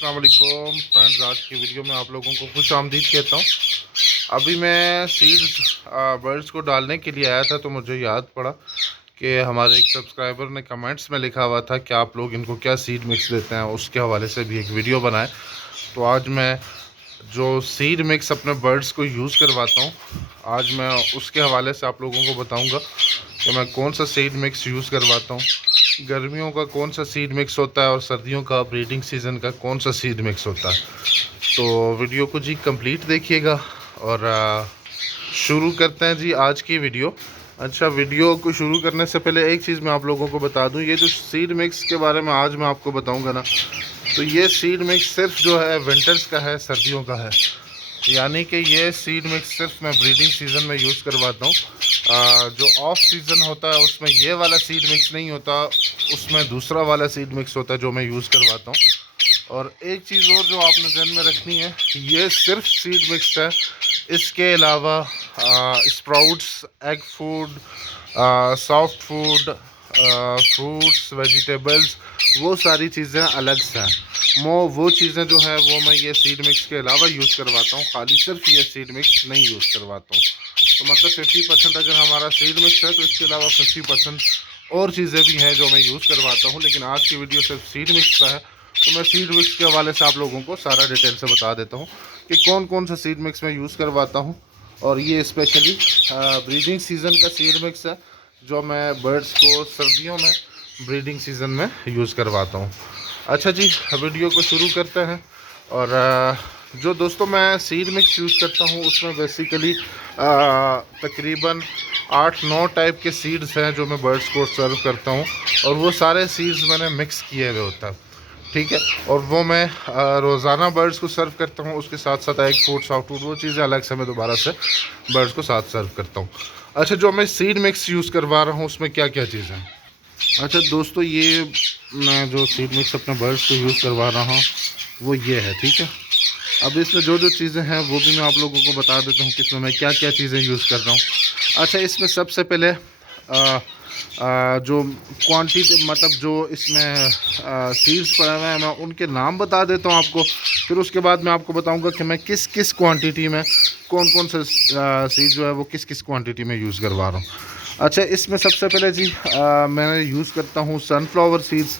अस्सलाम वालेकुम फ्रेंड्स, आज की वीडियो में आप लोगों को खुश आमदीद कहता हूँ। अभी मैं सीड्स बर्ड्स को डालने के लिए आया था तो मुझे याद पड़ा कि हमारे एक सब्सक्राइबर ने कमेंट्स में लिखा हुआ था कि आप लोग इनको क्या सीड मिक्स देते हैं, उसके हवाले से भी एक वीडियो बनाए। तो आज मैं जो सीड मिक्स अपने बर्ड्स को यूज़ करवाता हूँ, आज मैं उसके हवाले से आप लोगों को बताऊँगा कि मैं कौन सा सीड मिक्स यूज़ करवाता हूँ, गर्मियों का कौन सा सीड मिक्स होता है और सर्दियों का ब्रीडिंग सीज़न का कौन सा सीड मिक्स होता है। तो वीडियो को जी कंप्लीट देखिएगा और शुरू करते हैं जी आज की वीडियो। अच्छा, वीडियो को शुरू करने से पहले एक चीज़ मैं आप लोगों को बता दूं, ये जो सीड मिक्स के बारे में आज मैं आपको बताऊंगा ना, तो ये सीड मिक्स सिर्फ जो है विंटर्स का है, सर्दियों का है। यानी कि ये सीड मिक्स सिर्फ मैं ब्रीडिंग सीज़न में यूज़ करवाता हूँ। जो ऑफ सीज़न होता है उसमें ये वाला सीड मिक्स नहीं होता, उसमें दूसरा वाला सीड मिक्स होता है जो मैं यूज़ करवाता हूँ। और एक चीज़ और जो आपने ध्यान में रखनी है, ये सिर्फ सीड मिक्स है। इसके अलावा sprouts, egg food, soft food, fruits, vegetables, वो सारी चीज़ें अलग से हैं। वो चीज़ें जो है वो मैं ये सीड मिक्स के अलावा यूज़ करवाता हूँ, खाली सिर्फ ये सीड मिक्स नहीं यूज़ करवाता हूँ। तो मतलब 50% अगर हमारा सीड मिक्स है तो इसके अलावा 50% और चीज़ें भी हैं जो मैं यूज़ करवाता हूँ। लेकिन आज की वीडियो सिर्फ सीड मिक्स का है, तो मैं सीड मिक्स के हवाले से आप लोगों को सारा डिटेल से बता देता हूँ कि कौन कौन सा सीड मिक्स मैं यूज़ करवाता हूँ। और ये स्पेशली ब्रीडिंग सीज़न का सीड मिक्स है जो मैं बर्ड्स को सर्दियों में ब्रीडिंग सीज़न में यूज़ करवाता हूँ। अच्छा जी, वीडियो को शुरू करते हैं। और जो दोस्तों मैं सीड मिक्स यूज़ करता हूँ उसमें बेसिकली तकरीबन 8-9 टाइप के सीड्स हैं जो मैं बर्ड्स को सर्व करता हूँ, और वो सारे सीड्स मैंने मिक्स किए हुए होता है, ठीक है। और वो मैं रोज़ाना बर्ड्स को सर्व करता हूँ, उसके साथ साथ एग फूड, सॉफ्ट फूड, वो चीज़ें अलग से मैं दोबारा से बर्ड्स को साथ सर्व करता हूँ। अच्छा, जो मैं सीड मिक्स यूज़ करवा रहा हूँ उसमें क्या क्या चीज़ें हैं। अच्छा दोस्तों, ये मैं जो सीड मिक्स अपने बर्ड्स को यूज़ करवा रहा हूँ वो ये है, ठीक है। अब इसमें जो जो चीज़ें हैं वो भी मैं आप लोगों को बता देता हूँ कि इसमें मैं क्या क्या चीज़ें यूज़ कर रहा हूँ। अच्छा, इसमें सबसे पहले जो क्वांटिटी, मतलब जो इसमें सीड्स पड़े हुए हैं, मैं उनके नाम बता देता हूँ आपको। फिर उसके बाद मैं आपको बताऊँगा कि मैं किस किस क्वांटिटी में कौन कौन सा सीड जो है वो किस किस क्वांटिटी में यूज़ करवा रहा हूँ। अच्छा, इसमें सबसे पहले जी मैं यूज़ करता हूँ सनफ्लावर सीड्स,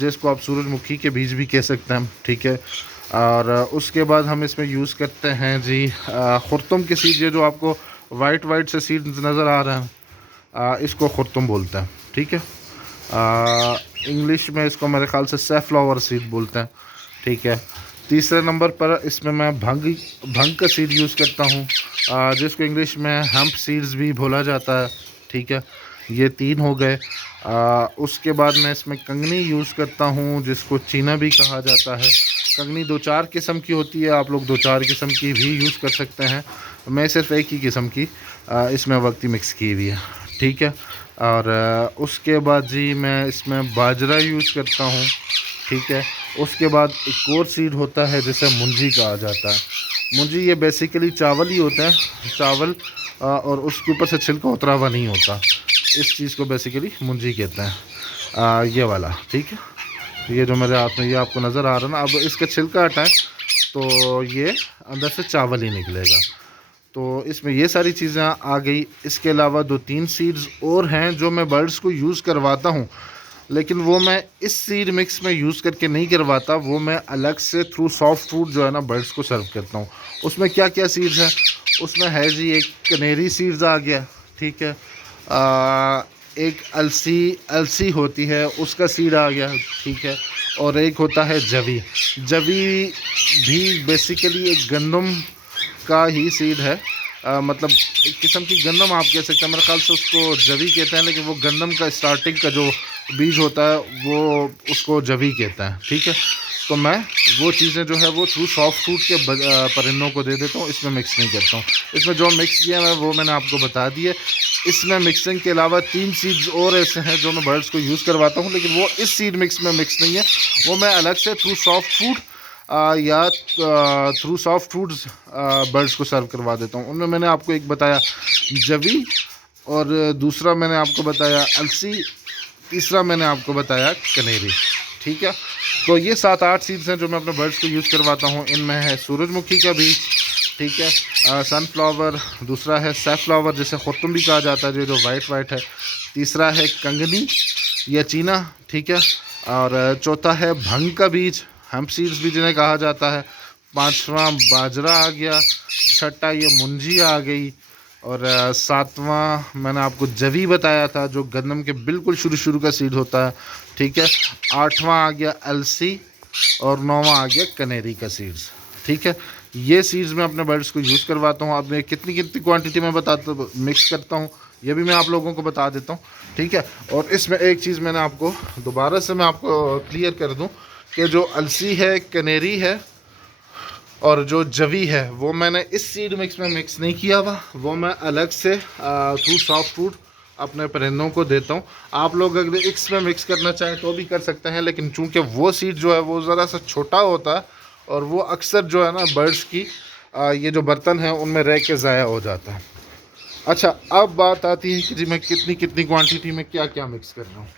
जिसको आप सूरजमुखी के बीज भी कह सकते हैं, ठीक है। और उसके बाद हम इसमें यूज़ करते हैं जी खुर्तुम के सीड, ये जो आपको वाइट वाइट से सीड नज़र आ रहे हैं, इसको खुर्तुम बोलते हैं, ठीक है। इंग्लिश में इसको मेरे ख़्याल से सैफ्लावर सीड बोलते हैं, ठीक है। तीसरे नंबर पर इसमें मैं भंग का सीड यूज़ करता हूँ, जिसको इंग्लिश में हेम्प सीड्स भी बोला जाता है, ठीक है। ये 3 हो गए। उसके बाद मैं इसमें कंगनी यूज़ करता हूँ, जिसको चीना भी कहा जाता है। कंगनी 2-4 किस्म की होती है, आप लोग 2-4 किस्म की भी यूज़ कर सकते हैं। मैं सिर्फ एक ही किस्म की इसमें वक्ती मिक्स की हुई है, ठीक है। और उसके बाद जी मैं इसमें बाजरा यूज़ करता हूँ, ठीक है। उसके बाद एक और सीड होता है जिसे मुंजी कहा जाता है। मुंजी ये बेसिकली चावल ही होता है, चावल, और उसके ऊपर से छिलका उतरा हुआ नहीं होता। इस चीज़ को बेसिकली मुंजी कहते हैं, ये वाला, ठीक है। ये जो मेरे हाथ में ये आपको नज़र आ रहा है ना, अब इसका छिलका हटाएं तो ये अंदर से चावल ही निकलेगा। तो इसमें ये सारी चीज़ें आ गई। इसके अलावा 2-3 सीड्स और हैं जो मैं बर्ड्स को यूज़ करवाता हूँ, लेकिन वो मैं इस सीड मिक्स में यूज़ करके नहीं करवाता, वो मैं अलग से थ्रू सॉफ्ट फूड जो है ना बर्ड्स को सर्व करता हूँ। उसमें क्या क्या सीड्स हैं, उसमें है जी एक कनेरी सीड्स आ गया, ठीक है। एक अलसी होती है, उसका सीड आ गया, ठीक है। और एक होता है जवी। जवी भी बेसिकली एक गंदम का ही सीड है, मतलब एक किस्म की गंदम आप कह सकते हैं, मेरे ख्याल से उसको जवी कहते हैं, लेकिन वो गंदम का स्टार्टिंग का जो बीज होता है वो उसको जवी कहते हैं, ठीक है। तो मैं वो चीज़ें जो है वो थ्रू सॉफ्ट फूड के परिंदों को दे देता हूँ, इसमें मिक्स नहीं करता हूँ। इसमें जो मिक्स किया है वो मैंने आपको बता दिए। इसमें मिक्सिंग के अलावा 3 सीड्स और ऐसे हैं जो मैं बर्ड्स को यूज़ करवाता हूँ, लेकिन वो इस सीड मिक्स में मिक्स नहीं है, वो मैं अलग से थ्रू सॉफ्ट फूड या थ्रू सॉफ्ट फूड्स बर्ड्स को सर्व करवा देता हूँ। उनमें मैंने आपको एक बताया जवी, और दूसरा मैंने आपको बताया अलसी, तीसरा मैंने आपको बताया कनेरी, ठीक है। तो ये 7-8 सीड्स हैं जो मैं अपने बर्ड्स को यूज़ करवाता हूँ। इनमें है सूरजमुखी का बीज, ठीक है, सनफ्लावर, दूसरा है सैफ्लावर जिसे खुर्तुम भी कहा जाता है जो वाइट वाइट है, तीसरा है कंगनी या चीना, ठीक है, और चौथा है भंग का बीज, हेम्प सीड्स भी जिन्हें कहा जाता है, पांचवा बाजरा आ गया, छठा ये मुंजी आ गई, और सातवां मैंने आपको जवी बताया था जो गंदम के बिल्कुल शुरू शुरू का सीड होता है, ठीक है, आठवां आ गया अलसी, और नौवां आ गया कनेरी का सीड्स, ठीक है। ये सीड्स मैं अपने बर्ड्स को यूज़ करवाता हूँ। अब मैं कितनी कितनी क्वांटिटी में बताता मिक्स करता हूँ ये भी मैं आप लोगों को बता देता हूँ, ठीक है। और इसमें एक चीज़ मैंने आपको दोबारा से मैं आपको क्लियर कर दूँ कि जो अलसी है, कनेरी है और जो जवी है वो मैंने इस सीड मिक्स में मिक्स नहीं किया हुआ, वो मैं अलग से थ्रू सॉफ्ट फूड अपने परिंदों को देता हूँ। आप लोग अगर इसमें मिक्स करना चाहें तो भी कर सकते हैं, लेकिन चूंकि वो सीड जो है वो ज़रा सा छोटा होता है और वो अक्सर जो है ना बर्ड्स की ये जो बर्तन है उनमें रह के ज़ाया हो जाता है। अच्छा, अब बात आती है कि जी मैं कितनी कितनी क्वांटिटी में क्या क्या मिक्स कर रहा हूँ,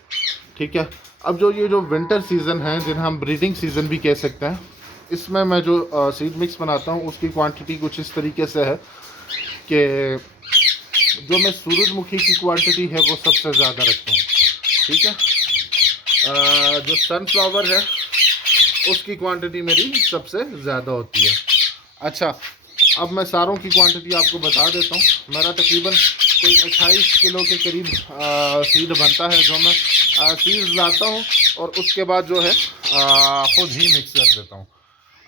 ठीक है। अब जो ये जो विंटर सीज़न है जिन्हें हम ब्रीडिंग सीज़न भी कह सकते हैं, इसमें मैं जो सीड मिक्स बनाता हूँ उसकी क्वांटिटी कुछ इस तरीके से है कि जो मैं सूरजमुखी की क्वांटिटी है वो सबसे ज़्यादा रखता हूँ, ठीक है। जो सनफ्लावर है उसकी क्वांटिटी मेरी सबसे ज़्यादा होती है। अच्छा, अब मैं सारों की क्वांटिटी आपको बता देता हूँ। मेरा तकरीबन कोई 28 किलो के करीब सीड बनता है जो मैं सीड्स लाता हूँ और उसके बाद जो है ख़ुद ही मिक्स कर देता हूँ।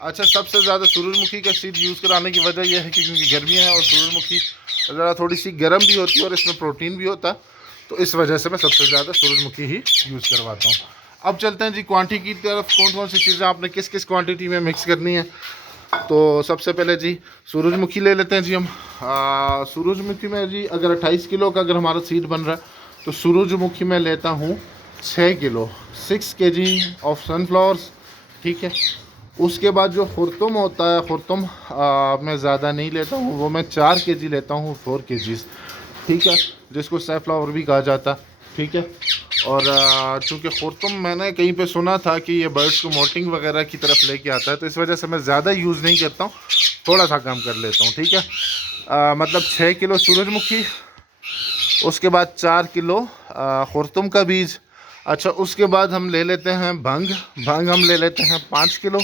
अच्छा, सबसे ज़्यादा सूरजमुखी का सीड यूज़ कराने की वजह यह है कि क्योंकि गर्मियाँ हैं और सूरजमुखी ज़रा थोड़ी सी गर्म भी होती है और इसमें प्रोटीन भी होता है, तो इस वजह से मैं सबसे ज़्यादा सूरजमुखी ही यूज़ करवाता हूँ। अब चलते हैं जी क्वांटिटी की तरफ, कौन कौन सी चीज़ें आपने किस किस क्वांटिटी में मिक्स करनी है। तो सबसे पहले जी सूरजमुखी ले लेते हैं जी हम। सूरजमुखी में जी अगर 28 किलो का अगर हमारा सीड बन रहा है तो सूरजमुखी में लेता हूँ 6 किलो, 6 kg ऑफ सनफ्लावर्स, ठीक है। उसके बाद जो खुर्तुम होता है, खुर्तुम मैं ज़्यादा नहीं लेता हूँ, वो मैं 4 kg लेता हूँ, 4 kg, ठीक है, जिसको सैफ्लावर भी कहा जाता, ठीक है। और चूँकि खुर्तुम मैंने कहीं पे सुना था कि ये बर्ड्स को मोल्टिंग वगैरह की तरफ लेके आता है, तो इस वजह से मैं ज़्यादा यूज़ नहीं करता हूँ, थोड़ा सा कम कर लेता हूँ, ठीक है। मतलब 6 किलो सूरजमुखी, उसके बाद 4 किलो खुर्तुम का बीज। अच्छा, उसके बाद हम ले लेते हैं भंग, भंग हम ले लेते हैं 5 किलो,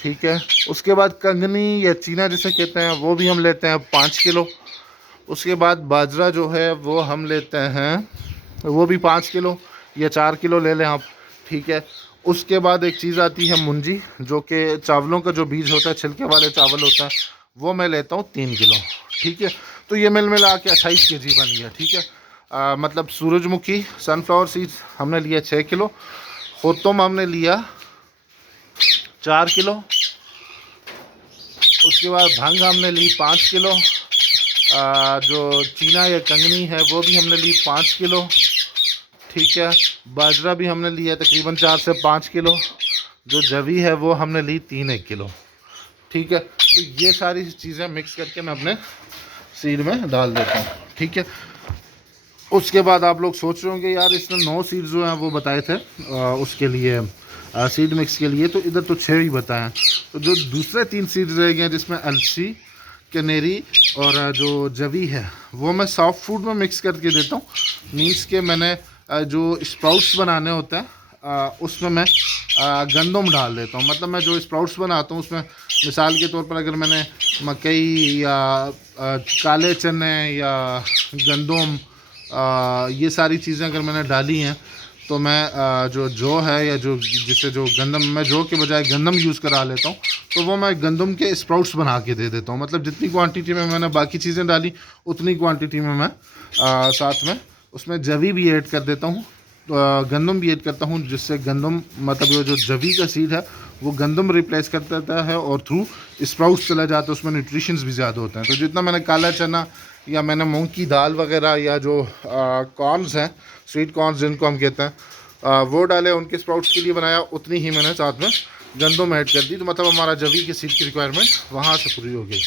ठीक है। उसके बाद कंगनी या चीना जिसे कहते हैं वो भी हम लेते हैं 5 किलो। उसके बाद बाजरा जो है वो हम लेते हैं, वो भी 5 किलो या 4 किलो ले लें आप, ठीक है। उसके बाद एक चीज़ आती है मुंजी, जो कि चावलों का जो बीज होता है, छिलके वाले चावल होता है, वो मैं लेता हूँ 3 किलो, ठीक है। तो ये मिल मिला के 28 kg बन गया, ठीक है। मतलब सूरजमुखी सनफ्लावर सीड्स हमने लिया 6 किलो, खुर्तुम हमने लिया 4 किलो, उसके बाद भंग हमने ली 5 किलो, जो चीना या कंगनी है वो भी हमने ली 5 किलो, ठीक है। बाजरा भी हमने लिया तकरीबन 4 से 5 किलो, जो जवी है वो हमने ली 3-1 किलो, ठीक है। तो ये सारी चीज़ें मिक्स करके मैं अपने सीड में डाल देता हूँ, ठीक है। उसके बाद आप लोग सोच रहे होंगे यार इसने 9 सीड्स जो हैं वो बताए थे उसके लिए सीड मिक्स के लिए, तो इधर तो 6 ही बताएं। तो जो दूसरे 3 सीड्स रह गए जिसमें अलसी, कनेरी और जो जवी है वो मैं सॉफ्ट फूड में मिक्स करके देता हूँ। मीन्स के मैंने जो स्प्राउट्स बनाने होते हैं उसमें मैं गंदम डाल देता हूँ। मतलब मैं जो स्प्राउट्स बनाता हूँ उसमें मिसाल के तौर पर अगर मैंने मकई या काले चने या गंदम ये सारी चीज़ें अगर मैंने डाली हैं तो मैं जो है या जो जिसे जो गंदम, मैं जो के बजाय गंदम यूज़ करा लेता हूँ, तो वो मैं गंदम के स्प्राउट्स बना के दे देता हूँ। मतलब जितनी क्वांटिटी में मैंने बाकी चीज़ें डाली उतनी क्वांटिटी में मैं साथ में उसमें जवी भी ऐड कर देता हूँ, गंदम भी ऐड करता हूँ, जिससे गंदम मतलब ये जो जवी का सीड है वो गंदम रिप्लेस कर देता है और थ्रू स्प्राउट्स चला जाता है, उसमें न्यूट्रिशंस भी ज़्यादा होते हैं। तो जितना मैंने काला चना या मैंने मूंग की दाल वगैरह या जो कॉर्नस हैं, स्वीट कॉर्नस जिनको हम कहते हैं, वो डाले उनके स्प्राउट्स के लिए बनाया, उतनी ही मैंने साथ में गंदम ऐड कर दी। तो मतलब हमारा जवी के सीड की रिक्वायरमेंट वहाँ से पूरी हो गई।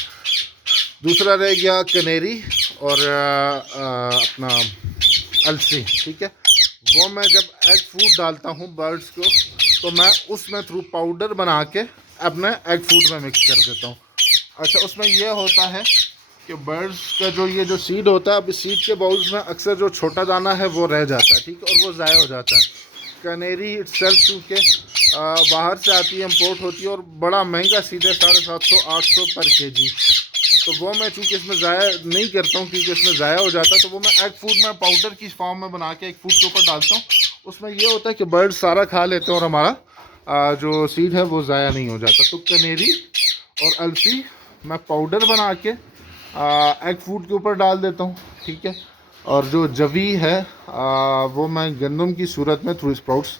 दूसरा रह गया कनेरी और अपना अलसी, ठीक है। वो मैं जब एग फूड डालता हूँ बर्ड्स को तो मैं उसमें थ्रू पाउडर बना के अपने एग फूड में मिक्स कर देता हूँ। अच्छा, उसमें यह होता है कि बर्ड्स का जो ये जो सीड होता है, अब इस सीड के बाउल्स में अक्सर जो छोटा दाना है वो रह जाता है, ठीक है, और वो ज़ाया हो जाता है। कनेरी इटसेल्फ चूँकि बाहर से आती है, इम्पोर्ट होती है और बड़ा महंगा सीड है, 750-800 पर केजी। तो वो मैं चूँकि इसमें ज़ाया नहीं करता हूँ क्योंकि इसमें ज़ाया हो जाता है, तो वो मैं एग फूड में पाउडर की फॉर्म में बना के एग फूड के ऊपर डालता हूँ। उसमें ये होता है कि बर्ड सारा खा लेते हैं और हमारा जो सीड है वो ज़ाया नहीं हो जाता। तो कनेरी और अलसी मैं पाउडर बना के एग फूड के ऊपर डाल देता हूँ, ठीक है। और जो जवी है वो मैं गंदम की सूरत में थ्रू स्प्राउट्स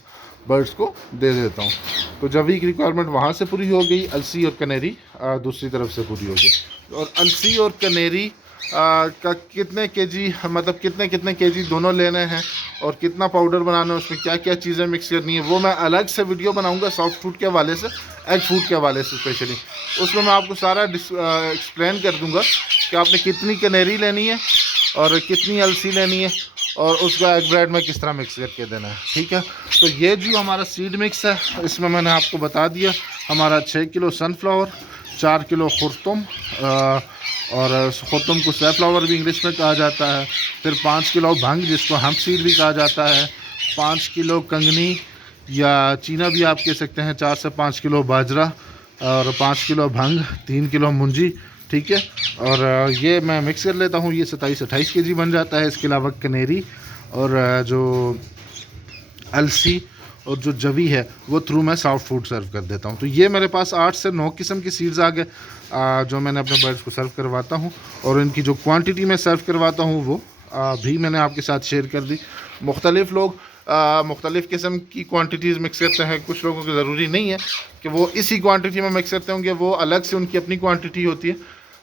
बर्ड्स को दे देता हूँ। तो जवी की रिक्वायरमेंट वहाँ से पूरी हो गई, अलसी और कनेरी दूसरी तरफ से पूरी हो गई। और अलसी और कनेरी का कितने केजी, मतलब कितने कितने केजी दोनों लेने हैं और कितना पाउडर बनाना है, उसमें क्या क्या चीज़ें मिक्स करनी है, वो मैं अलग से वीडियो बनाऊंगा सॉफ्ट फूड के हवाले से, एग फूड के हवाले से स्पेशली। उसमें मैं आपको सारा एक्सप्लेन कर दूंगा कि आपने कितनी कनेरी लेनी है और कितनी अलसी लेनी है और उसका एग ब्रेड में किस तरह मिक्स करके देना है, ठीक है। तो ये जो हमारा सीड मिक्स है, इसमें मैंने आपको बता दिया हमारा 6 किलो सनफ्लावर, 4 किलो खुर्तुम, और खुर्तुम को सैफ्लावर भी इंग्लिश में कहा जाता है, फिर 5 किलो भंग जिसको हम्प सीड भी कहा जाता है, 5 किलो कंगनी या चीना भी आप कह सकते हैं, 4 से 5 किलो बाजरा और 5 किलो भंग, 3 किलो मुंजी, ठीक है। और ये मैं मिक्स कर लेता हूँ, ये 27-28 केजी बन जाता है। इसके अलावा कनेरी और जो अलसी और जो जवी है वो थ्रू मैं सॉफ्ट फूड सर्व कर देता हूँ। तो ये मेरे पास 8 से 9 किस्म की सीड्स आ गए जो मैंने अपने बर्ड्स को सर्व करवाता हूँ, और इनकी जो क्वांटिटी में सर्व करवाता हूँ वो भी मैंने आपके साथ शेयर कर दी। मुख्तलिफ़ लोग मुख्तलिफ़ किस्म की क्वांटिटीज़ मिक्स करते हैं, कुछ लोगों को ज़रूरी नहीं है कि वो इसी क्वांटिटी में मिक्स करते होंगे, वो अलग से उनकी अपनी क्वांटिटी होती है।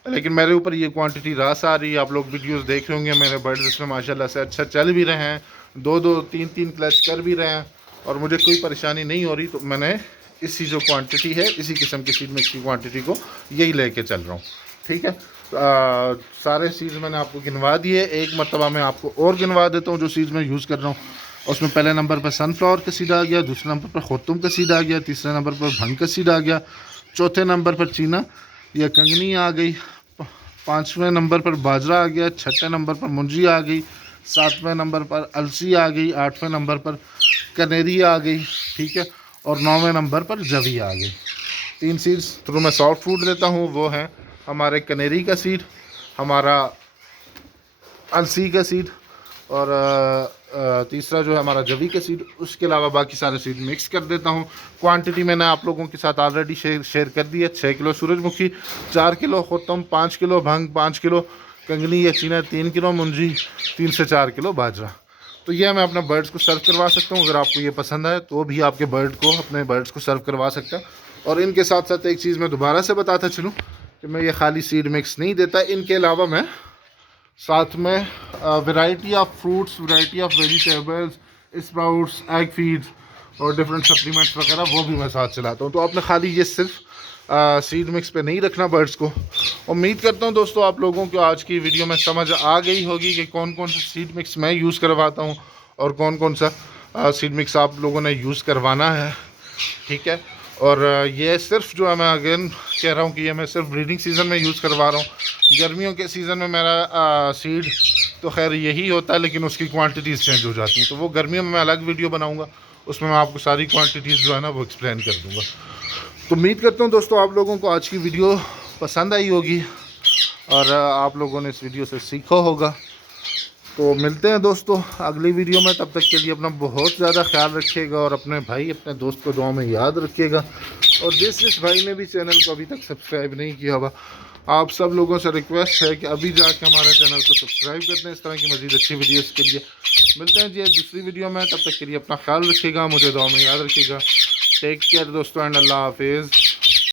लेकिन मेरे ऊपर ये क्वांटिटी रास आ रही है, आप लोग वीडियोस देख रहे होंगे, मेरे बर्ड्स इसमें माशाल्लाह से अच्छा चल भी रहे हैं, 2-2, 3-3 क्लच कर भी रहे हैं और मुझे कोई परेशानी नहीं हो रही। तो मैंने इसी जो क्वांटिटी है, इसी किस्म की सीड मिक्स की क्वांटिटी को यही लेके चल रहा हूँ, ठीक है। सारे सीड्स मैंने आपको गिनवा दिए, एक मरतबा मैं आपको और गिनवा देता हूँ जो सीड्स मैं यूज़ कर रहा हूँ। उसमें पहले नंबर पर सनफ्लावर का सीड आ गया, दूसरे नंबर पर खुर्तुम का सीड आ गया, तीसरे नंबर पर भंग का सीड आ गया, चौथे नंबर पर चीना या कंगनी आ गई, 5वें नंबर पर बाजरा आ गया, 6ठे नंबर पर मुंजी आ गई, 7वें नंबर पर अलसी आ गई, 8वें नंबर पर कनेरी आ गई, ठीक है, और 9वें नंबर पर जवी आ गई। 3 सीड्स थ्रू मैं सॉफ्ट फूड देता हूँ, वो है हमारे कनेरी का सीड, हमारा अलसी का सीड और तीसरा जो है हमारा जवी का सीड। उसके अलावा बाकी सारे सीड मिक्स कर देता हूँ। क्वांटिटी मैंने आप लोगों के साथ ऑलरेडी शेयर कर दी है। 6 किलो सूरजमुखी, 4 किलो खुर्तम, 5 किलो भंग, 5 किलो कंगनी या चीना, 3 किलो मुंजी, 3 से 4 किलो बाजरा। तो यह मैं अपने बर्ड्स को सर्व करवा सकता हूँ। अगर आपको ये पसंद आए तो भी आपके बर्ड को, अपने बर्ड्स को सर्व करवा सकता है। और इनके साथ साथ एक चीज़ मैं दोबारा से बताता चलूँ कि मैं ये खाली सीड मिक्स नहीं देता, इनके अलावा मैं साथ में variety of fruits, variety of vegetables, sprouts, egg feeds और डिफरेंट सप्लीमेंट्स वगैरह वो भी मैं साथ चलाता हूँ। तो आपने खाली ये सिर्फ सीड मिक्स पे नहीं रखना बर्ड्स को। उम्मीद करता हूँ दोस्तों आप लोगों को आज की वीडियो में समझ आ गई होगी कि कौन कौन सा सीड मिक्स मैं यूज़ करवाता हूँ और कौन कौन सा सीड मिक्स आप लोगों ने यूज़ करवाना है, ठीक है। और ये सिर्फ जो है, मैं अगेन कह रहा हूँ कि ये मैं सिर्फ ब्रीडिंग सीज़न में यूज़ करवा रहा हूँ। गर्मियों के सीज़न में मेरा सीड तो खैर यही होता है, लेकिन उसकी क्वांटिटीज़ चेंज हो जाती हैं। तो वो गर्मियों में मैं अलग वीडियो बनाऊँगा, उसमें मैं आपको सारी क्वांटिटीज़ जो है ना वो एक्सप्लेन कर दूँगा। तो उम्मीद करता हूँ दोस्तों आप लोगों को आज की वीडियो पसंद आई होगी और आप लोगों ने इस वीडियो से सीखा होगा। तो मिलते हैं दोस्तों अगली वीडियो में। तब तक के लिए अपना बहुत ज़्यादा ख्याल रखिएगा और अपने भाई, अपने दोस्त को दुआ में याद रखिएगा। और जिस भाई ने भी चैनल को अभी तक सब्सक्राइब नहीं किया होगा, आप सब लोगों से रिक्वेस्ट है कि अभी जाके हमारे चैनल को सब्सक्राइब करते हैं इस तरह की मज़ीद अच्छी वीडियोस के लिए। मिलते हैं जी दूसरी वीडियो में, तब तक के लिए अपना ख्याल रखिएगा, मुझे दुआ में याद रखिएगा। टेक केयर दोस्तों एंड अल्लाह हाफिज़।